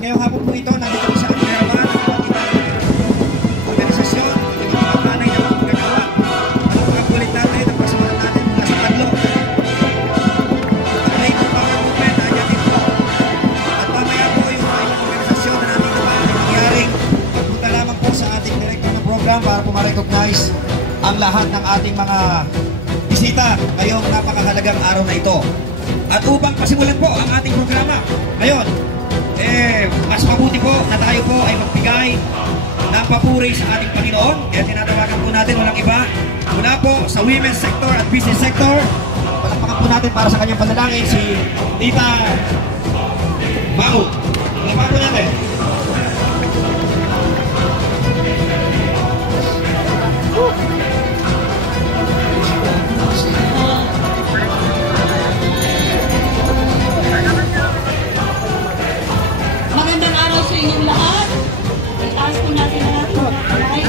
ngayong hapon po ito, nandito kami sa Agraman, organisasyon, yung mga panay na magkagawa. Ang mga kulit natin, ang pagsamaan natin mula sa Taglo. Ang Labor Power Movement, nandiyan din po. At mamaya po yung mga organisasyon na natin naman ay mangyaring magpunta lamang po sa ating director ng program para po ma-recognize ang lahat ng ating mga bisita ngayong napakahalagang araw na ito. At upang pasimulan po ang ating programa ngayon, mas mabuti po na tayo po ay magbigay ng papuri sa ating Panginoon. Kaya tinatawagan po natin walang iba mula po sa women's sector at business sector. Palakpakan po natin para sa kanyang panalangin si Tita Mau. Palakpakan po natin. Magandang araw sa inyong lahat. Itaas po natin ang ating kamay.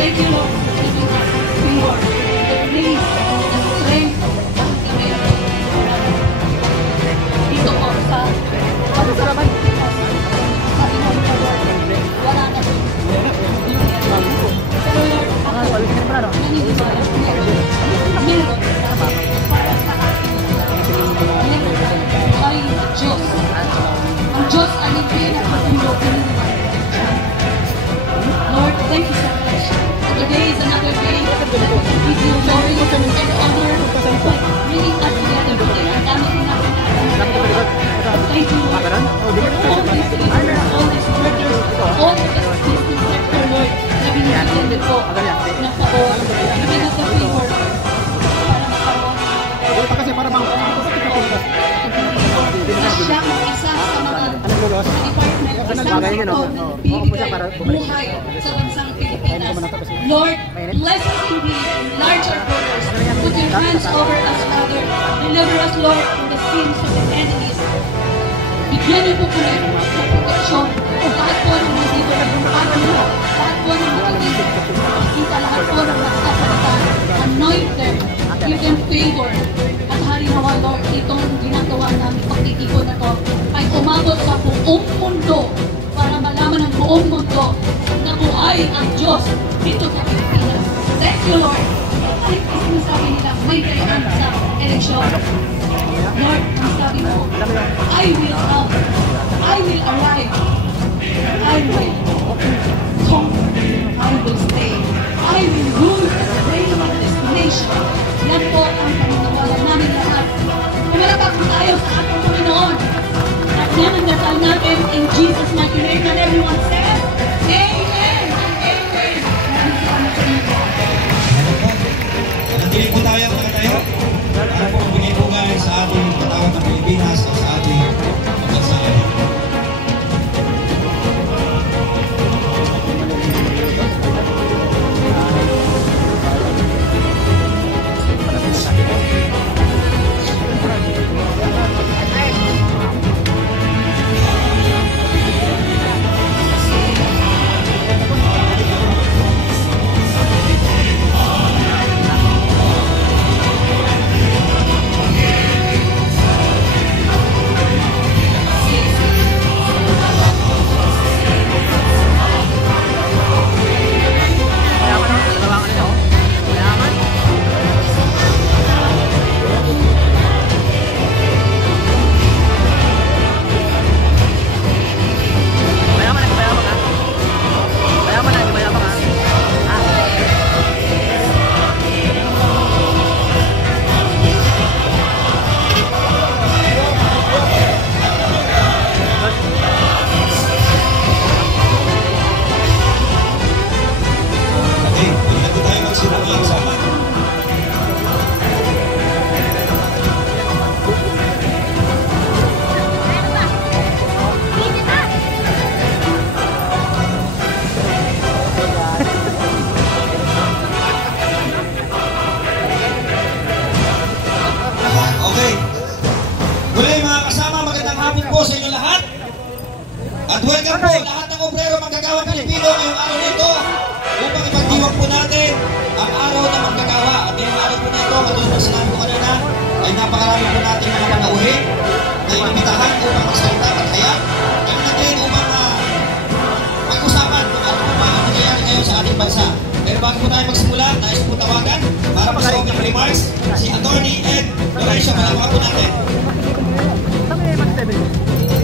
Thank you, Lord, for giving us favor, the grace, the strength, dito po sa pagsasalamat sa inyong Lord. Wala na po. Pero Lord, naniniwala po meron para sa atin. Meron ay Diyos. Ang Diyos ay hindi nakatulog. Lord, thank you so much. Today is another day that we give you glory and honor for bringing us together today. Ang dami po natin. Thank you, Lord, for all these leaders, all these workers, all the business sector, Lord, na binigyan din po ng poon, bigyan us ng favor para makaroon. Na siyang isa sa mga department o isang sektor na bibigay buhay sa bansang Pilipinas. Lord, bless us indeed, enlarge our borders, put your hands over us, Father, deliver us, Lord, from the schemes of the enemies. Bigyan niyo po po ng proteksyon kung lahat po ng mga dito na bumpano mo, lahat po ng makinig, makikita lahat po ng nagsasalita, anoint them, give them favor, at harinawa, Lord, itong ginagawa namin pagtitipon na to ay umabot sa buong mundo para malaman ng buong mundo na buhay ang Diyos dito sa Pilipinas. Thank you, Lord. Kahit sinasabi nila may kailan sa eleksyon, Lord, ang sabi mo, I will come, I will arrive, I will conquer, I will stay, I will rule and reign in this nation. Yan po ang paniniwala namin lahat. Pumalapag po tayo sa ating Panginoon. At yan ang dasal natin in Jesus' mighty name. And everyone said, Amen and Amen. Maraming salamat sa inyo. Nandiyan po tayo mga tayo. Para po magbigay po guys sa ating patawag ng Pilipinas o sa ating pagkasalan. Magandang hapon po sa inyo lahat. At welcome po lahat ng obrero manggagawa Pilipino ngayong araw nito upang ipagdiwang po natin ang araw ng manggagawa. At ngayong araw po nito, katulad ng sinabi ko kanina, ay napakarami po natin mga panauhi na inimitahan upang magsalita at kaya kami natin upang pag-usapan kung ano po ba ang nangyayari ngayon sa ating bansa. Pero bago po tayo magsimula, nais po tawagan para sa opening remarks si Attorney Ed Lorenzo. Malapakan po natin.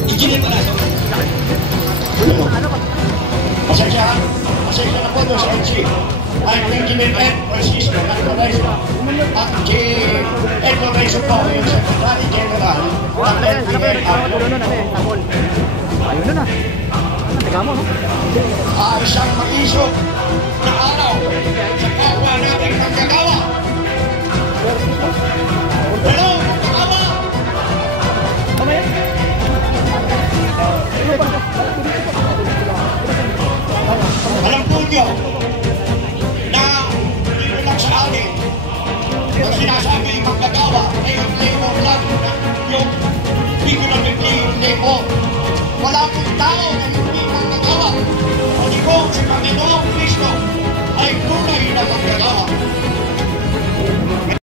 Engineer pala. Pasensya na po doon sa NC. I'm Engineer Ed Francisco Lorenzo. At si Ed Lorenzo po yung Secretary General ng NPL. Ayun na. Teka mo, no? Isang mag-isok na araw sa kapwa natin manggagawa. Hello, manggagawa! Alam po nyo na dito lang sa atin pag sinasabi yung manggagawa ay ang labor lang yung economically labor. Wala pong tao na hindi manggagawa. Hindi po si Panginoong Kristo